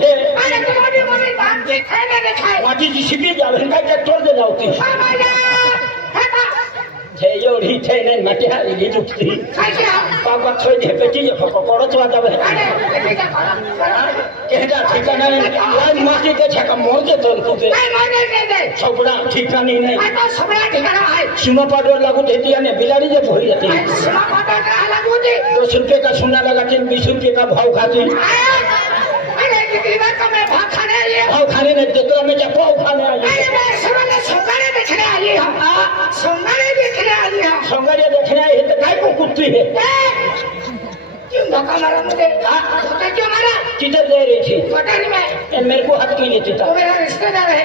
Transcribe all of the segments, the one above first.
जावे अरे तुम्हारी मम्मी बात के खाने दे खाए माटी जी सिपी जावे का के तोड़ दे जाओती छे योड़ी छे ने माटी हारी ली जुटती पापा छोड़ दे बेटी जो पकड़ो तो जावे केदा ठिकाना नहीं लाज माटी के छका मोर के तोड़ कुते नहीं मोर दे सबड़ा ठिकाना नहीं आ तो सबड़ा ठिकाना है सीमा पाडो लागू दे दिया ने बिलाड़ी जे भोरी जाती सीमा पाडो का लागू दे 10 रुपए का सोना लगा के 20 रुपए का भाव खाती अरे कितनी बार का मैं भाव खाने आई भाव खाने में देखो मैं क्या भाव खाने आई अरे मैं सोना सोनारे देखने आई हूं सोनारे देखने आई हूं सोनारे देखने आई है तो काय को कुत्ती है क्यों धक्का मारा मुझे धक्का क्यों मारा किधर ले रही थी पटारी में मेरे को हाथ क्यों लेती था तो मेरा रिश्तेदार है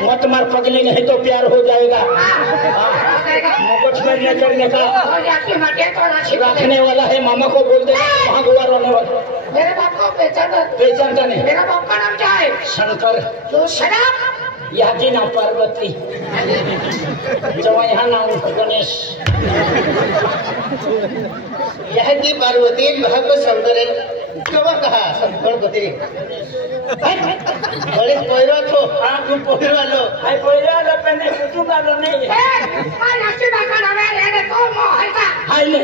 मत मार पगली नहीं तो प्यार हो जाएगा कुछ करने का रखने वाला है मामा को बोल दे वहाँ गोवा रहने वाला मेरे बाप को पहचानता नहीं मेरा बाप का नाम क्या है शंकर तो शराब यहाँ की नाम पार्वती जो यहाँ नाम गणेश यह की पार्वती वहाँ को शंकर क्यों कहा गणपति गणेश पहिरो थो हाँ तू पहिरो लो हाय पहिरो लो पहने कुछ वालो नहीं है मायासी बाका नाम है ये तो मोहल्ला हाय ले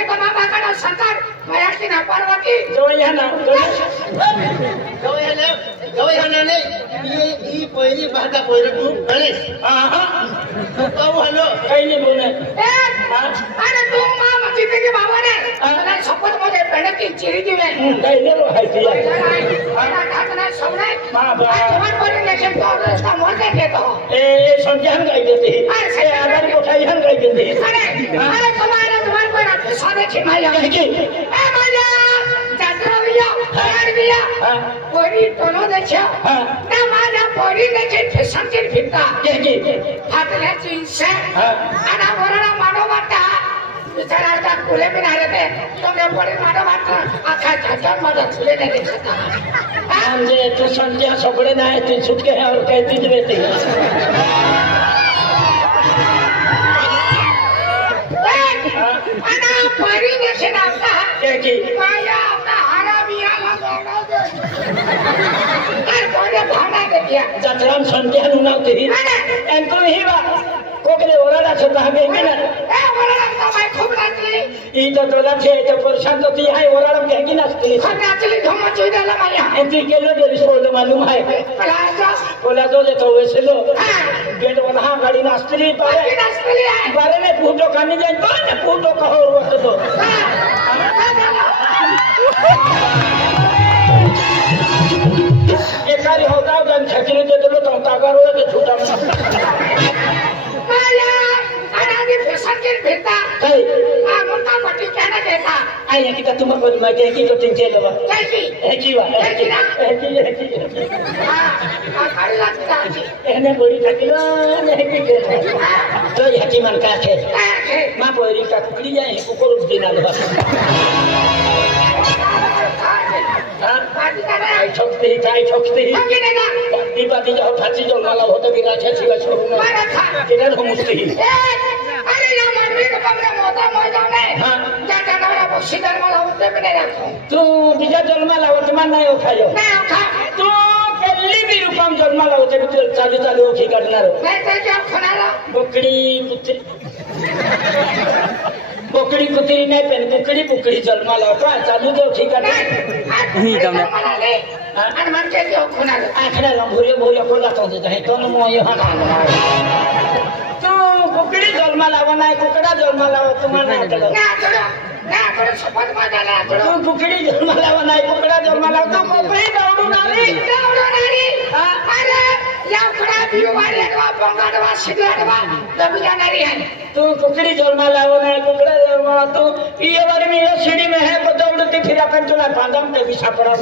एक मामा का नाम शंकर मायासी नाम पार्वती जो यहाँ नाम गणेश जो यहाँ नहीं ये पहिरी बाका पहिरो तू गणेश हाँ तो हेलो कहीं नहीं बोले अरे तू माँ मची के बाबा ने अरे शपथ मुझे पहले की चिरी दी मैं कहीं नहीं लो है दिया मेरा ढाकना सबने तुम्हारे पर लेकिन तो रास्ता मोड़ देते तो ए संज्ञान गाई देती है आधार को ठाईहन गाई देती है अरे तुम्हारे पर सारे खिमाया की ए माया जात्रा भैया हार भैया पोरी दोनों देखियो ना माया पोरी देखे फैशन के फिरता की हाथले चीन से आना बोलना मानो बाटा बेचारा का कुले में ना रहते तो मैं बड़ी मानो बाटा आखा जाता मजा छुले नहीं देखता हम जे तू संज्ञा सबड़े ना है तू छुट के है और कहती ज बेटी आना पोरी देखे ना का की माया अपना हारा बिया लगा अरे पोरे भाड़ा दे दिया जतराम संज्ञा नुना तेरी एंतो ही बा कोकरे ओराडा छता हगे के ना ए ओराडा तो मैं खूब नाचली ई तो तोला छे तो परेशान तो ती है ओराडा के की नाचली खूब नाचली धम चोई डाला माया एंती के लो देरी सो लो मालूम है बोला तो ले तो वैसे लो गेट वाला गाड़ी नाचली बारे में पूछो खाने जाए तो ना पूछो कहो वक्त तो एक सारी होता गन छकने दे दो तो तागर हो के झूठा माया अनादि फैशन के भेटा आ मोटा पट्टी कहना देता आई की तुम को मैं के की तो तीन चलो कैसी है की वा है की ना है की हां खाली लगता है एने बड़ी थकिलो नहीं की तो यकी मन का छे मां बोरी का कुकड़ी जाए कुकुर उस दिन आलो आई ठोकते ही दीपाती जाओ फांसी जो माला होता भी राजा छिवा छोड़ू में किधर हो मुझसे ही अरे ये मरवी को कमरे मोटा मोटा नहीं हां जाता ना वो सीधर वाला होते भी नहीं रखो तू बिजा जन्मा लावतमान नहीं उठायो नहीं उठा तू केली भी रूपम जन्मा लावते भी चालू उठी करणार मैं तो क्या खनाला बोकड़ी कुतरी नहीं पेन कुकड़ी जन्मा लावता चालू तो उठी करणार नहीं जमने अरे मन के क्यों खनाला आखरा लंबुरे खोला तो दे है तो मो यहाँ तू कुकड़ी जन्मा लावा नहीं कुकड़ा जन्मा लावा तुम्हारा ना करो शपथ मजा ना करो तू कुकड़ी जन्मा लावा नहीं कुकड़ा जन्मा लावा तो कुकड़ी दौड़ू नारी अरे लाकड़ा भी वाले का बंगाड़वा सिगड़वा दबिया नारी है तू कुकड़ी जन्मा लावा नहीं कुकड़ा जन्मा तो ये बार में ये सीढ़ी में है तो दौड़ती फिर अपन चला पादम के बिछा पड़ा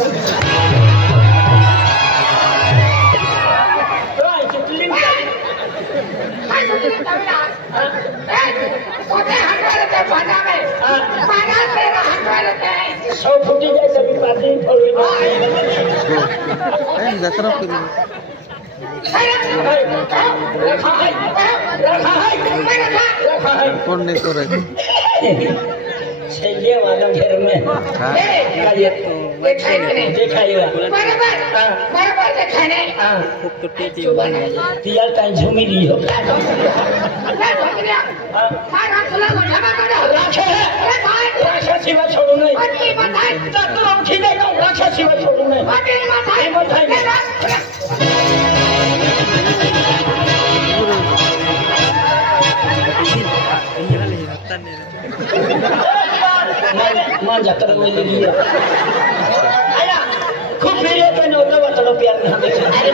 सौ फुटी जैसे भी पाती कौन नहीं तो रहे ये वाला घर में देखा नहीं दिखाइएगा बराबर बराबर देखा नहीं हाँ सुबह तियाल टाइम झूमी ली हो मारा खुला जमा कर राखे राखे सिवा छोड़ू नहीं पति बताए तो हम खींचे तो राखे सिवा छोड़ू नहीं पति बताए मान जाकर में ले लिया आया खूब फिर तो नोटा बतलो प्यार में हम देखे अरे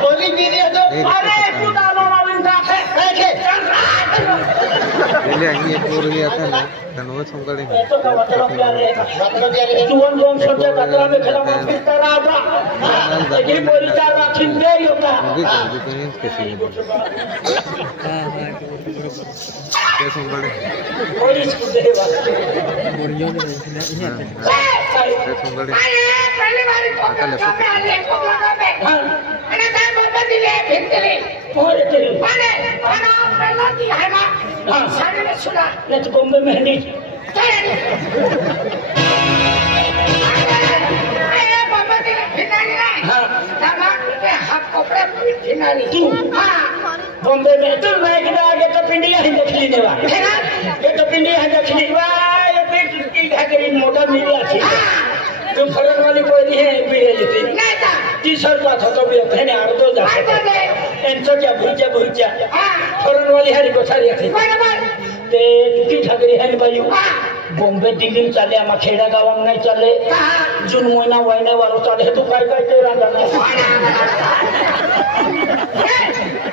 बोली भी नहीं तो अरे खुदा वाला राखे राखे पहले आगे एक और गया था ना धनवा संकल में तो का बतलो प्यार है मतलब यार तू कौन छोटे बतला में खेला मत फिर तेरा आबा ये बोली चार राखी दे होता मुझे जो कहीं कैसे क्या संकल है कोई इसको देवा क्या संकल है पहली बार को में आले को में अरे मैं बाबा दिले फिर दिले और तेरी माने माना पहला दी है मां हां सारे ने सुना ले तो बॉम्बे में नहीं अरे बाबा दिले फिर नहीं हां दामा के हाथ कपड़े फिर नहीं तू हां बॉम्बे में तो मैं के आगे तो पिंडिया ही देख ली देवा ये तो पिंडिया ही देख ली वाह ये फिर की घाकरी मोटा मिला थी तुम फरन वाली कोई नहीं है पीड़े लेती नहीं था टी-शर्ट का तो भी पहने आड़ दो जा एंतो क्या भूजा फरन वाली हरी को सारी थी बराबर ते की घाकरी है भाई बॉम्बे दिल्ली चले आमा खेड़ा गांव नहीं चले जून महीना वहीने वालो चले तो काय काय तेरा जाना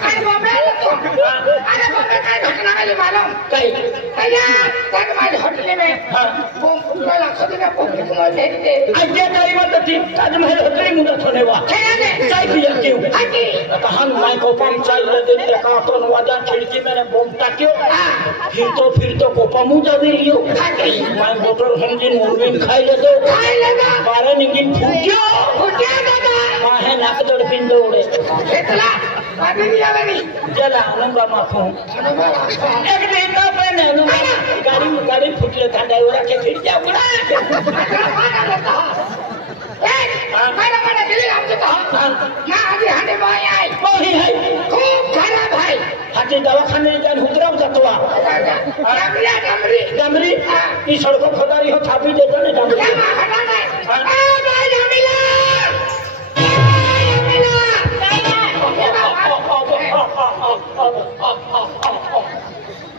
अरे बाबा का घटना वाली मालूम कई भैया तक हमारे होटल में हां वो लाख दिन को भेज दे आज तारी मत थी ताजमहल होटल मुंडा छोने वा चाय पिया क्यों हाजी तो हम माई को पंप चाय दे दे का तो वाजा खिड़की में बम टाक्यो फिर तो को पमु जावे रियो माई बोतल हम दिन मुर्गिन खाई ले दो बारह निगिन फुक्यो दादा माहे नाक दड़ पिन दौड़े इतना बातें नहीं आवे नहीं जला नंबर माफू एक दिन तो पहने गाड़ी फुटले था ड्राइवर के फिर जा उड़ा मैंने दिल्ली हमसे कहा ना आगे हटे भाई आई वही है खूब खराब भाई हाथी दवाखाने जान हुदराव जातवा डामरी ई सड़कों खदारी हो थापी देता ने डामरी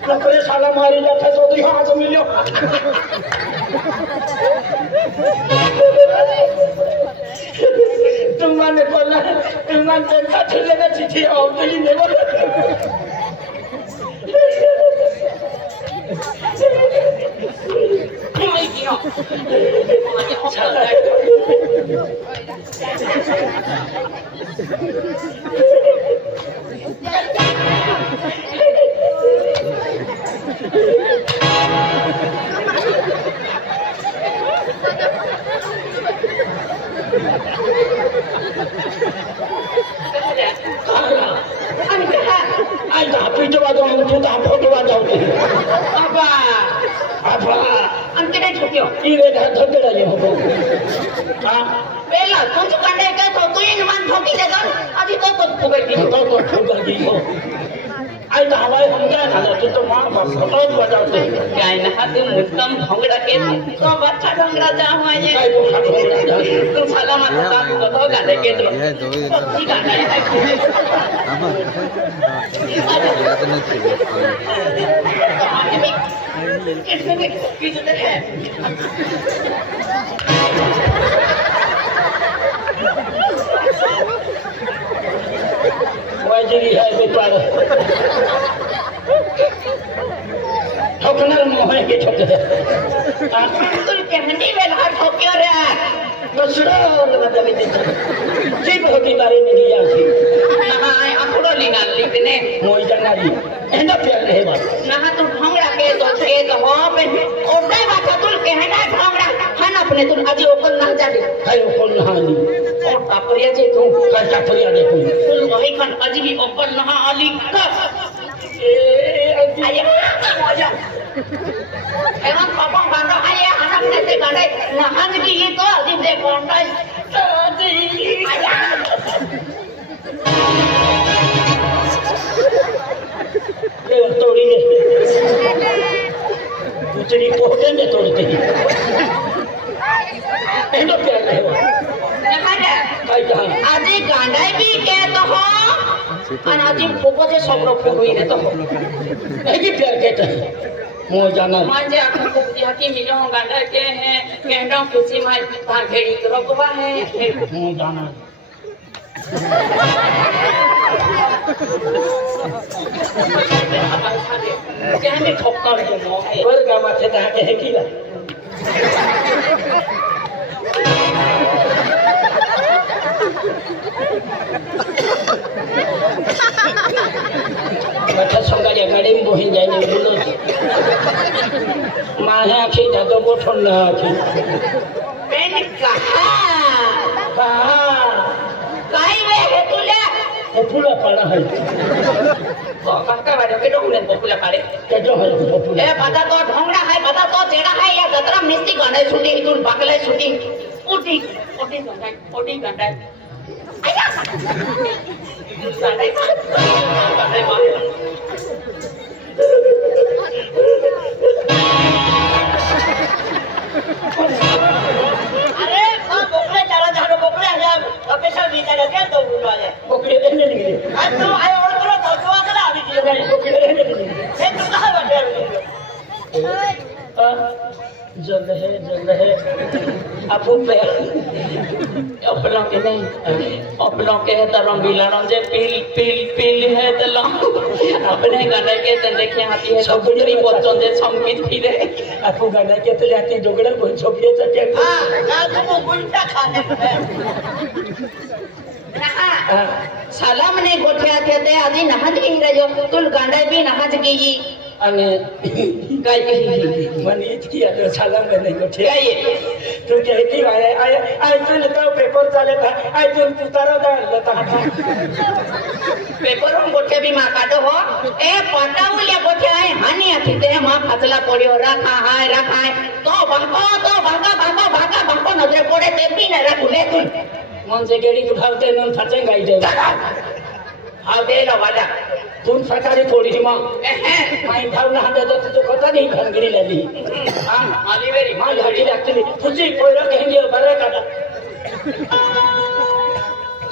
नकरे साला मारी जाता तो दिखा तो मिलो तुमने बोला तुमने जनता चले ना चिट्ठी और तो ही नहीं बोला आई तो पीछे वाला हम तो फोटो वाला होते अबा अबा अंके नहीं छुपियो ये धक्के लगे हो हां पहला तुझ कंडे के तो तू इन मन ठोकी देगा अभी तो फुगड़ दी तो फुगड़ दी हो आई तो हवाई हम क्या ना तो मां फोटो बजाते क्या है ना ते मुत्तम भंगड़ा के तो बच्चा भंगड़ा जा हुआ ये आई वो खड़ा तू साला मत काम तो गाने के तो ये दो ही ठीक है आमा याद नहीं इसमें किस तरह है वाजरी है बेचारा ठोकना मोहे के ठोके तू कहनी में ना ठोकियो रे बसड़ा मतलब जी होती बारे में लिया थी ना आखड़ो लीना लिखने मोई जंगारी एंदा प्यार रहे बात ना तू भंगड़ा के तो थे तो हो पे ओबे बात तू कहना भंगड़ा हन अपने तू अजी ओकल ना जाबे हाय ओकल नहाली और टापरिया जे तू का टापरिया देखू तू वही खन अजी ओकल नहा अली का ए आया emang popong bandok aja anak nete gandai nahan gitu di dekondai ले तोड़ी ले पूछड़ी पोते ने तोड़ते एंडो क्या है काय कहां आजी गांडाई भी के तो हो और आजी पोपो से सब लोग फूल हुई है तो हो ऐसी प्यार कहता है मो जाना मांजे आपको कुतिया की मिलो गांडा के हैं गेंडों खुशी मार भागेड़ी रोकवा है मो जाना क्या में ठोका है मो वर गामा से ता के है की बा बच्चा संगाड़िया गाड़ी में बोहिन जाने बोलो माँ है आखी दादो को ठंडा आखी मैंने कहा काई वे है तुले ये पूरा पड़ा है कहता बारे के डोंगरे पपुला पारे क्या जो है पूरा ए पता तो ढोंगड़ा है पता तो चेड़ा है या गतरा मिस्ती गणे छुटी तुन बकले छुटी उठी उठी गंडा आया अरे मां बोकले चला जानो बोकले आ जा स्पेशल वीजा लगे तो बुलवा ले बोकले रहने लगे आज तो आए और तो दुआ करा अभी जी बोकले रहने लगे ये तो कहां बैठे जल्द है अब पे अपनों के नहीं अपनों के है तो रंगीला रंगे पील है तो अपने गाने के तो देखे आती है छोकरी बच्चों से संगीत फिरे आपको गाने के तो जाती जोगड़ा को छोकरी सके हां ना तो गुंडा खाने सलाम ने गोठिया थे ते आदि नहज की रजो तुल गांडा भी नहज की अने काय मन इतकी आता सलाम करने को काय तो कहती आए आए तू लेता पेपर चाले था आए तू तारा दा लेता पेपर हम गोठे भी मां काटो हो ए पटाउलिया गोठे आए हानि आती ते मां फसला पड़ियो रखा है तो भागा नजर पड़े ते भी न रखू ले तू मन से गेड़ी उठाते न फटे गाई दे हां दे लो वाला तुम फटारी थोड़ी मां माई भावना हंदे तो पता नहीं घंगरी लगी हां आली वेरी मां हटी लगती तुझी कोई कहेंगे बरे काटा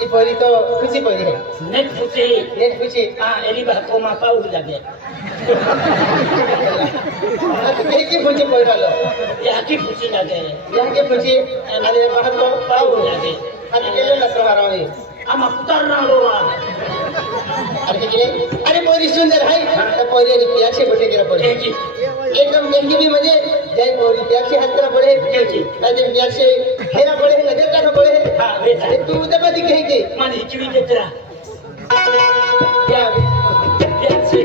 ये परी तो खुशी परी है नेट खुशी हां एली बात को मां पाऊ लगे एक ही खुशी परी वाला यहाँ की खुशी लगे यहाँ के खुशी अरे बाहर तो पाऊ लगे अरे केले ना सवारा है हम उतर ना रोरा अरे परी सुंदर है तो परी रिया से बैठे गिरा पड़े एकदम महंगी भी मजे जय परी रिया से हाथ करा पड़े आज रिया से हेरा पड़े नजर काटना पड़े हां बेटा तू तो बात कही के मन हिचड़ी के तेरा क्या से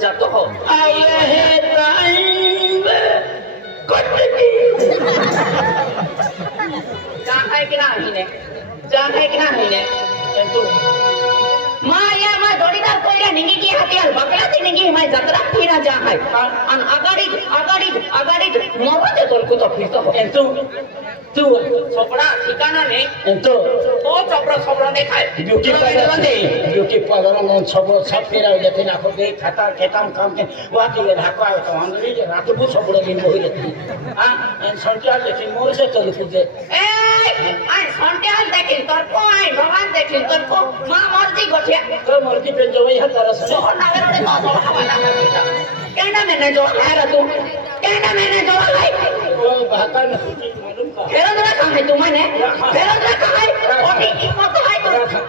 जातो हो आया है टाइम जहाँ है कि ना तू माया मा जोड़ीदार कोईला निंगी की हथियार बकरा ती निंगी माय जत्रा फिरा जा है अन आगाड़ी मोरो दे तो को तो फिर तो एंतो तू छोपड़ा ठिकाना नहीं एंतो तो चपड़ा छोपड़ा देखा है ब्यूटी पार्लर में सब तेरा जैसे ना को देख खाता के काम के वाती ले ढाका तो अंदर जे रात को सब बड़े दिन होई रहती हां एंड संचार लेकिन मोर से चल पूजे ए आई संत्याल देखिन तोर को आई भगवान देखिन तोर को मां मर्जी गोठिया तो मर्जी पे जो है तरह से और नागर रे तो हवाला में केना मैंने जो है तू केना मैंने जो है वो भाका न मालूम का फेरंदरा कहां है तू मैंने फेरंदरा कहां है ओटी कीमत है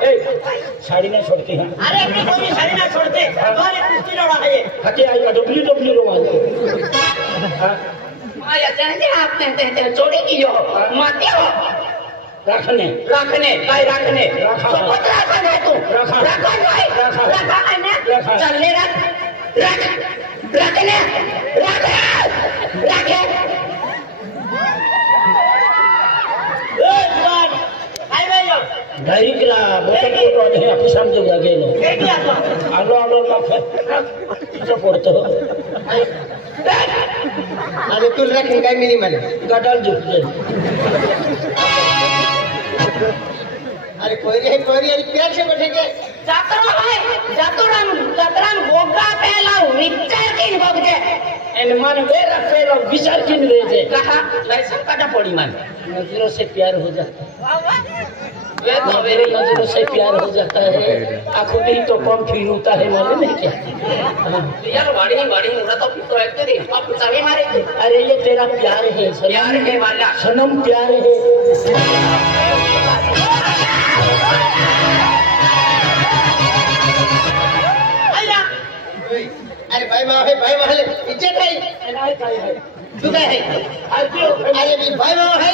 ए साड़ी नहीं छोड़ती है अरे अपनी कोई साड़ी ना छोड़ते तुम्हारे कुश्ती लड़ा है ये हटे आएगा डब्ल्यू रोमांच हां आया जाने आप कहते जोड़ी की हो माते हो रखने काय रखने रखा तो कुछ रखा है तू रखा है ना चल ले रखने रखे डायरी करा बोतल को तो है ऑफिस हम जब गए लो आलो ना फिर पड़ते हो अरे तू रख काय मिली माने गडल जुट दे अरे कोई अरे प्यार से बैठेंगे जातरान गोगा पहला विचार किन बगजे एन मन वेरा पहला विचार किन वेजे कहा लाइसेंस काटा पड़ी मन नजरों से प्यार हो जाता वे तो मेरी नजरों से प्यार हो जाता है आंखों में ही तो कम फील होता है मालूम है क्या यार गाड़ी उड़ा तो फिर तो एक दिन अब सभी मारे अरे ये तेरा प्यार है प्यार है वाला सनम प्यार है अरे भाई माँ है इज्जत है दुबई है अरे भाई माँ है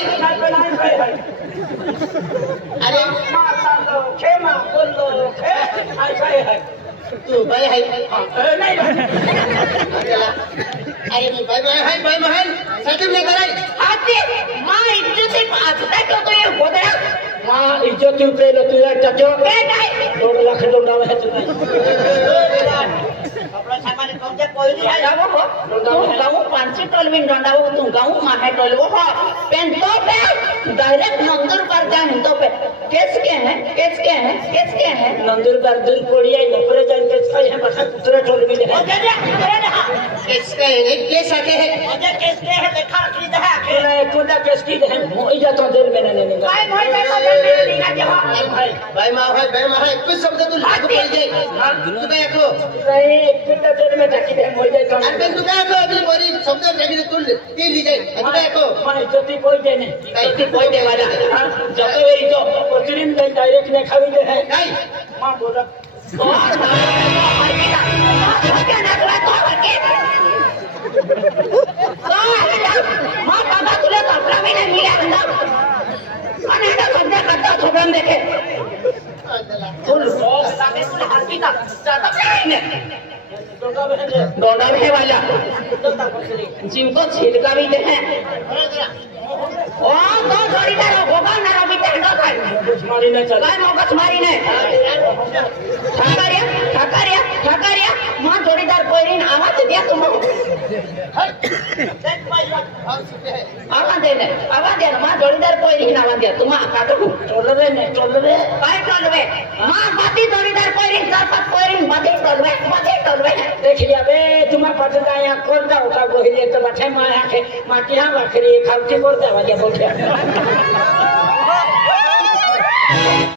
अरे तू भाई है अरे भाई माँ है सच में कराई हाथी माँ इज्जत से आता क्यों तो ये बोल माँ इज्जत पे लो तुझा टचो नहीं 2 लाख डोंडा है तुम्हें कपड़ा सामान कौन कोई नहीं है जाओ हो तुम गाँव 5 टोल में डंडाओ तुम गाँव माहे टोल वो हो पेन तो पे डायरेक्ट नंदुर पर जान तो पे केस के हैं नंदुर पर दूर पड़ी है नपरे जान केस का है बस दूसरा टोल में है केस का है केस आके है मुझे केस के है देखा की है अकेला कोटा केस की है मोई जाता दिल में नहीं भाई नहीं भाई माँ है कुछ शब्द तू लागू पड़ जाए तू क्या को नहीं कितना देर में ढकी है मोई जाता अरे तू क्या को अगली बारी शब्द ढकी तू ती ली जाए तू क्या को माने जति कोई दे नहीं जति कोई दे वाला जब वेरी तो पचरी में डायरेक्ट ने खावी दे है नहीं मां बोला माँ बाबा तुले कपड़ा भी नहीं मिला करता छोड़न देखे फुल लागे तुले हल्की का ज्यादा डोडा भी है वाला जिनको छिलका भी दे हैं ओ तो जोड़ीदार होगा ना रवि टेंडो था मारी नहीं चल काय मोगस मारी ने ठकारिया मां जोड़ीदार कोई नहीं आवाज दिया तुम आवाज दे मां जोड़ीदार कोई नहीं आवाज दिया तुम काटो चल रे काय टोलवे मां बाती जोड़ीदार कोई नहीं सरपत कोई नहीं बाती टोलवे देख लिया बे तुम्हारा पता है कौन सा होता गोहिए तो बैठे मां आके माटिया बकरी खाउती बोलता वाले बोल